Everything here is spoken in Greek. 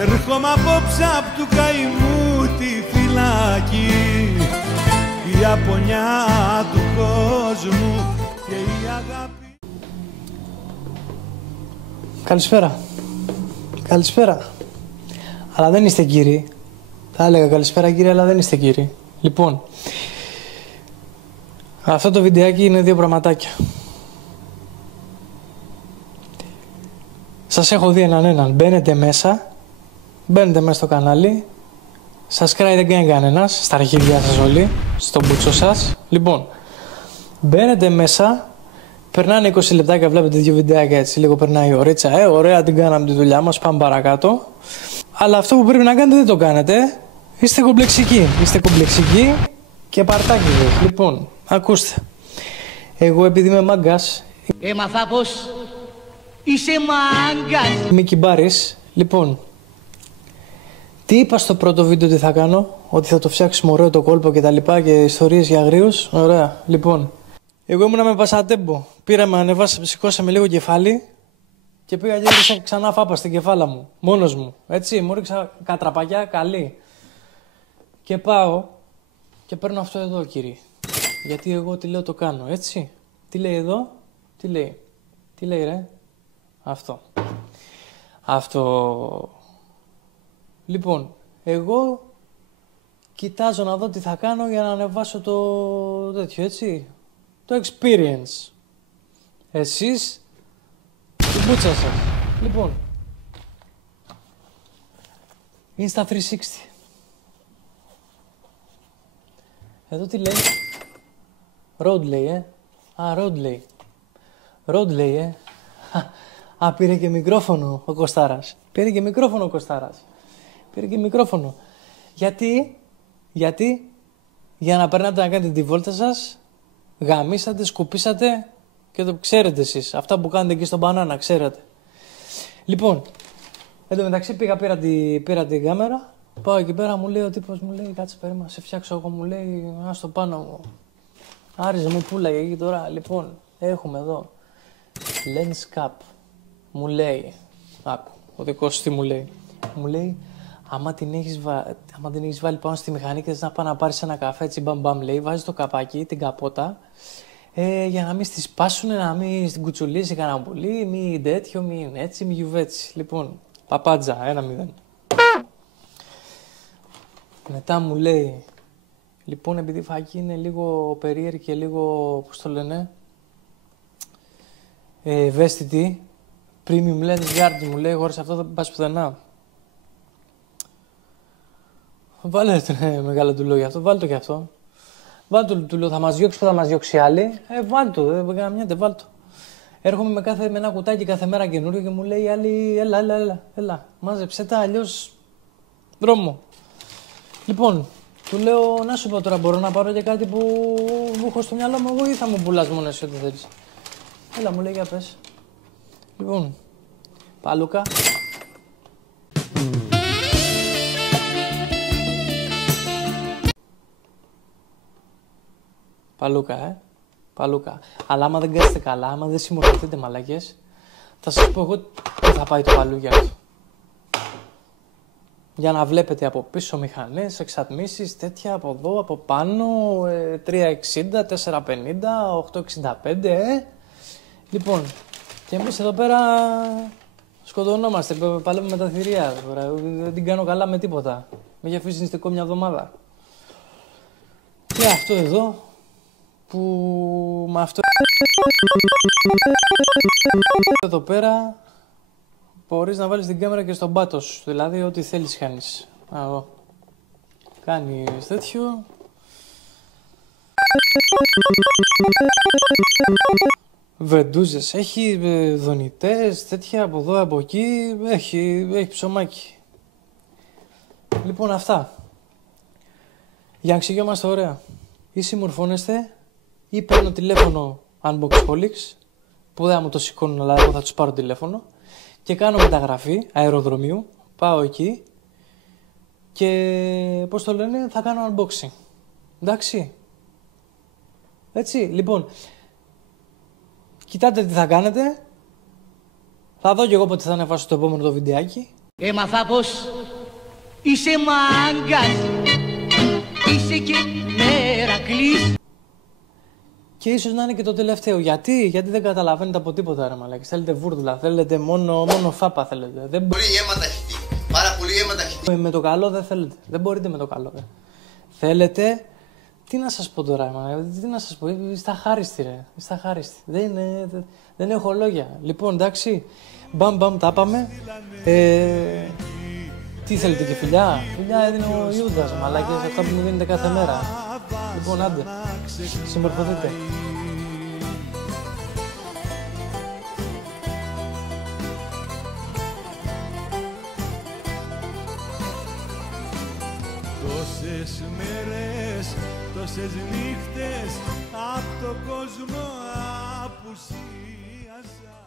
Έρχομαι απόψε απ' του καημού τη φυλακή, η απονιά του κόσμου και η αγάπη. Καλησπέρα. Καλησπέρα. Αλλά δεν είστε κύριοι. Θα έλεγα καλησπέρα κύριοι, αλλά δεν είστε κύριοι. Λοιπόν, αυτό το βιντεάκι είναι δύο πραγματάκια. Σας έχω δει έναν. Μπαίνετε μέσα στο κανάλι. Subscribe δεν κάνει κανένας, στα αρχίδια σας όλοι, στον μπούτσο σας. Λοιπόν, μπαίνετε μέσα, περνάνε 20 λεπτάκια, βλέπετε δύο βιντεάκια έτσι, λίγο περνάει η ωρίτσα. Ωραία την κάναμε τη δουλειά μας, πάμε παρακάτω. Αλλά αυτό που πρέπει να κάνετε δεν το κάνετε. Είστε κομπλεξικοί και παρτάκιδες. Λοιπόν, ακούστε. Εγώ επειδή είμαι μάγκας. Έμαθα πως είσαι μάγκας. Είμαι κυμπάρης. Λοιπόν, τι είπα στο πρώτο βίντεο τι θα κάνω? Ότι θα το φτιάξουμε ωραίο το κόλπο και τα λοιπά και ιστορίες για αγρίους. Ωραία. Λοιπόν, εγώ ήμουνα με πασατέμπο. Πήραμε, ανεβάσαμε, σηκώσαμε λίγο κεφάλι και πήγα και έριξα ξανά φάπα στην κεφάλα μου. Μόνος μου. Έτσι, μου ρίξα κατραπαγιά καλή. Και πάω και παίρνω αυτό εδώ, κύριε. Γιατί εγώ τι λέω το κάνω, έτσι. Τι λέει εδώ, τι λέει ρε. Αυτό. Λοιπόν, εγώ κοιτάζω να δω τι θα κάνω για να ανεβάσω το τέτοιο, έτσι. Το experience. Εσείς, την μπούτσα σας. Λοιπόν, Insta 360. Εδώ τι λέει? Road λέει, Road λέει, Α, πήρε και μικρόφωνο ο Κωστάρας. Πήρε και μικρόφωνο. Γιατί? Για να περνάτε να κάνετε τη βόλτα σας, γαμίσατε, σκουπίσατε και το ξέρετε εσείς. Αυτά που κάνετε εκεί στον μπανάνα, ξέρετε. Λοιπόν, εν τω μεταξύ πήρα την κάμερα, πάω εκεί πέρα, μου λέει ο τύπος, μου λέει, κάτσε περίμενα, σε φτιάξω εγώ, μου λέει, άστο πάνω μου. Άριζε μου πουλάγε εκεί τώρα. Λοιπόν, έχουμε εδώ lens cap. Μου λέει, άκου, ο δικός σου τι μου λέει. Μου λέει, άμα την έχεις βάλει πάνω στη μηχανή και θες να πάει να πάρεις ένα καφέ, έτσι μπαμ, λέει, βάζεις το καπάκι, την καπότα, για να μην στη σπάσουνε, να μην στην κουτσουλήσει κανένα πουλί, μη τέτοιο, μη έτσι, μη γιουβέτσι. Λοιπόν, παπάντζα, 1-0. Μετά μου λέει, λοιπόν, επειδή η φάκη είναι λίγο περίεργη και λίγο, πώς το λένε, ευαίσθητη, premium lens guard, μου λέει, χωρίς αυτό δεν πας πουθενά. Βάλε μεγάλο του λόγια αυτό, βάλε το και αυτό. Βάλε το του λέω, θα μας διώξει που θα μας διώξει άλλη. Βάλε το, δεν καμιάται, βάλε το. Έρχομαι με ένα κουτάκι κάθε μέρα καινούριο και μου λέει άλλη, έλα, μάζεψε τα, αλλιώς δρόμο. Λοιπόν, του λέω, να σου πω τώρα, μπορώ να πάρω και κάτι που έχω στο μυαλό μου εγώ ή θα μου πουλάς μόνο εσύ ό,τι θέλεις? Έλα, μου λέει, για πες. Λοιπόν, Παλούκα. Παλούκα. Αλλά άμα δεν κάνετε καλά, άμα δεν συμμορφωθείτε μαλακές, θα σας πω εγώ πού θα πάει το παλούκι αυτό. Για να βλέπετε από πίσω μηχανές, εξατμίσεις, τέτοια από εδώ, από πάνω, 360, 450, 865, Λοιπόν, και εμείς εδώ πέρα σκοτωνόμαστε, παλεύουμε με τα θηρία, δεν την κάνω καλά με τίποτα. Με έχει αφήσει νηστικό μια εβδομάδα. Και αυτό εδώ, που με αυτό εδώ πέρα μπορείς να βάλεις την κάμερα και στον πάτο σου, δηλαδή ό,τι θέλεις κάνεις. Εδώ. Κάνεις τέτοιο. Βεντούζες, έχει δονητές, τέτοια από εδώ, από εκεί, έχει ψωμάκι. Λοιπόν, αυτά. Για να ξηγιόμαστε ωραία. Ή συμμορφώνεστε, ή παίρνω τηλέφωνο Unboxholics, που δεν μου το σηκώνουν, αλλά εγώ θα τους πάρω τηλέφωνο, και κάνω μεταγραφή αεροδρομίου, πάω εκεί και, πώς το λένε, θα κάνω unboxing. Εντάξει. Έτσι, λοιπόν, κοιτάτε τι θα κάνετε. Θα δω και εγώ πότε θα ανεβάσω το επόμενο το βιντεάκι. Έμαθα πως είσαι μάγκας, είσαι και Μερακλής. Και ίσως να είναι και το τελευταίο. Γιατί δεν καταλαβαίνετε από τίποτα, ρε μαλάκες. Θέλετε βούρδουλα, θέλετε μόνο φάπα θέλετε. Δεν Πολύ αίμα ταχυτή. Πάρα πολύ αίμα ταχυτή. Με το καλό δεν θέλετε. Δεν μπορείτε με το καλό. Θέλετε. Τι να σας πω τώρα, τι να σας πω. Είστε αχάριστοι, ρε. Είστε αχάριστοι. Δεν έχω λόγια. Λοιπόν, εντάξει. Μπαμ, τα πάμε. Τι θέλετε και φιλιά. Φιλιά έδινε ο Ιούντας, μαλάκες. Αυτά που μου δίνετε κάθε μέρα. Λοιπόν, άντε. Συμμορφωθείτε. Τόσες μέρες, τόσες νύχτες απ' το κόσμο απουσίασα.